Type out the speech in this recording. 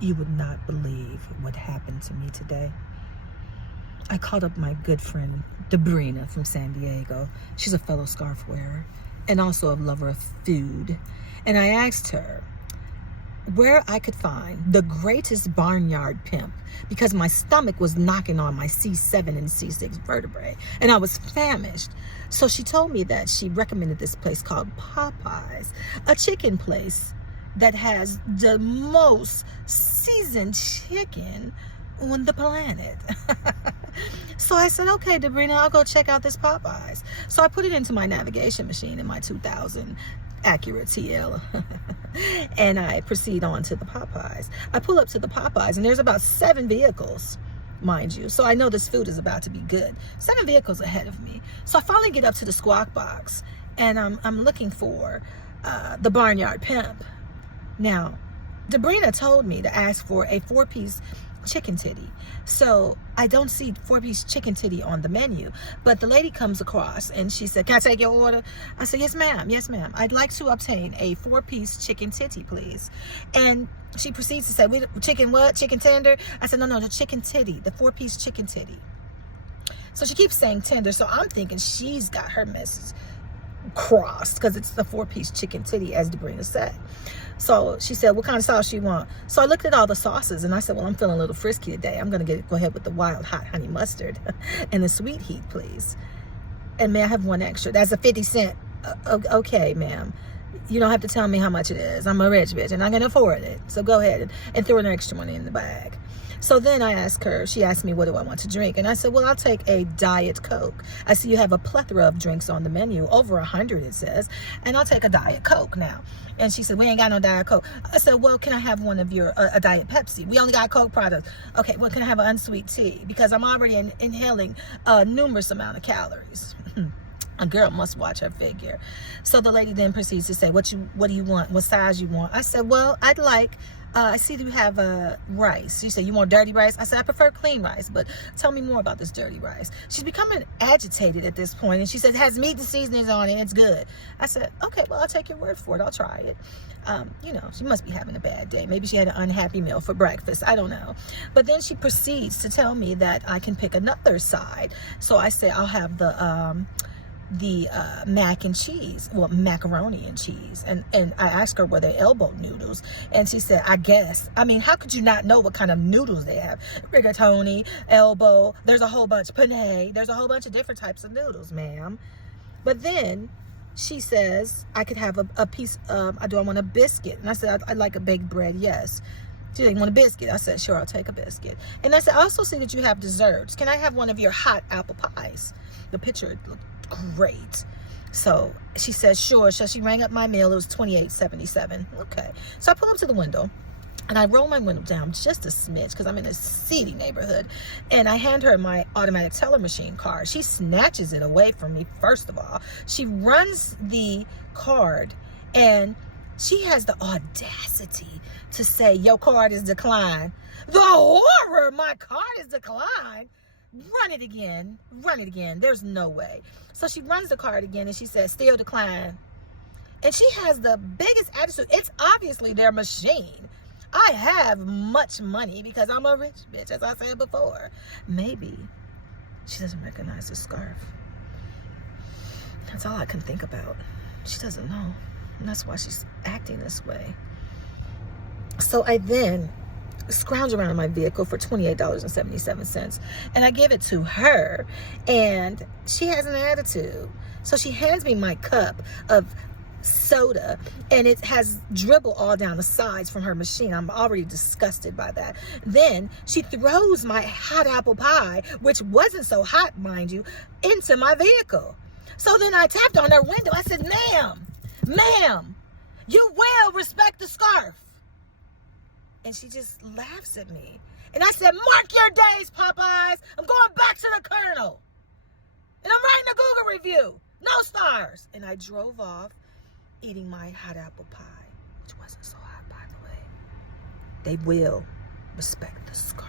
You would not believe what happened to me today. I called up my good friend, Debrina from San Diego. She's a fellow scarf wearer and also a lover of food. And I asked her where I could find the greatest barnyard pimp because my stomach was knocking on my C7 and C6 vertebrae and I was famished. So she told me that she recommended this place called Popeyes, a chicken place that has the most seasoned chicken on the planet. So I said, okay, Debrina, I'll go check out this Popeyes. So I put it into my navigation machine in my 2000 Accurate TL and I proceed on to the Popeyes. I pull up to the Popeyes and there's about 7 vehicles, mind you. So I know this food is about to be good. 7 vehicles ahead of me. So I finally get up to the squawk box and I'm looking for the Barnyard Pimp. Now, Debrina told me to ask for a 4-piece chicken titty. So I don't see 4-piece chicken titty on the menu, but the lady comes across and she said, can I take your order? I said, yes ma'am, yes ma'am. I'd like to obtain a 4-piece chicken titty, please. And she proceeds to say, chicken what? Chicken tender? I said, no, the chicken titty, the 4-piece chicken titty. So she keeps saying tender, so I'm thinking she's got her message crossed because it's the 4-piece chicken titty, as Debrina said. So she said, what kind of sauce you want? So I looked at all the sauces and I said, well, I'm feeling a little frisky today. I'm going to go ahead with the wild hot honey mustard and the sweet heat, please. And may I have 1 extra? That's a 50-cent. Okay, ma'am. You don't have to tell me how much it is. I'm a rich bitch and I can afford it. So go ahead and throw an extra one in the bag. So then I asked her, she asked me, what do I want to drink? And I said, well, I'll take a Diet Coke. I see you have a plethora of drinks on the menu, over 100 it says, and I'll take a Diet Coke now. And she said, we ain't got no Diet Coke. I said, well, can I have one of your, a Diet Pepsi? We only got Coke products. Okay, well, can I have an unsweet tea? Because I'm already inhaling a numerous amount of calories. A girl must watch her figure. So the lady then proceeds to say, what do you want? What size you want? I said, well, I'd like, I see you have rice. She said, you want dirty rice? I said, I prefer clean rice, but tell me more about this dirty rice. She's becoming agitated at this point, and she said, it has meat and seasonings on it. It's good. I said, okay, well, I'll take your word for it. I'll try it. You know, she must be having a bad day. Maybe she had an unhappy meal for breakfast. I don't know. But then she proceeds to tell me that I can pick another side. So I say, I'll have the mac and cheese, well, macaroni and cheese. And I asked her, were they elbow noodles? And she said, I guess. I mean, how could you not know what kind of noodles they have? Rigatoni, elbow, there's a whole bunch, penne, there's a whole bunch of different types of noodles, ma'am. But then she says, I could have a piece of, do I want a biscuit? And I said, I'd like a baked bread, yes. She didn't want a biscuit. I said, sure, I'll take a biscuit. And I said, I also see that you have desserts. Can I have one of your hot apple pies? The picture looked great. So she said, sure. So she rang up my meal. It was $28.77. Okay. So I pull up to the window and I roll my window down just a smidge because I'm in a seedy neighborhood. And I hand her my automatic teller machine card. She snatches it away from me, first of all. She runs the card and she has the audacity to say, your card is declined. The horror, my card is declined. Run it again. Run it again. There's no way. So she runs the card again and she says, still decline. And she has the biggest attitude. It's obviously their machine. I have much money because I'm a rich bitch, as I said before. Maybe she doesn't recognize the scarf. That's all I can think about. She doesn't know. And that's why she's acting this way. So I then scrounge around in my vehicle for $28.77 and I give it to her and she has an attitude. So she hands me my cup of soda and it has dribble all down the sides from her machine. I'm already disgusted by that. Then she throws my hot apple pie, which wasn't so hot, mind you, into my vehicle. So then I tapped on her window. I said, ma'am, you will respect the scarf. And she just laughs at me. And I said, mark your days, Popeyes. I'm going back to the Colonel. And I'm writing a Google review. No stars. And I drove off eating my hot apple pie, which wasn't so hot, by the way. They will respect the scarf.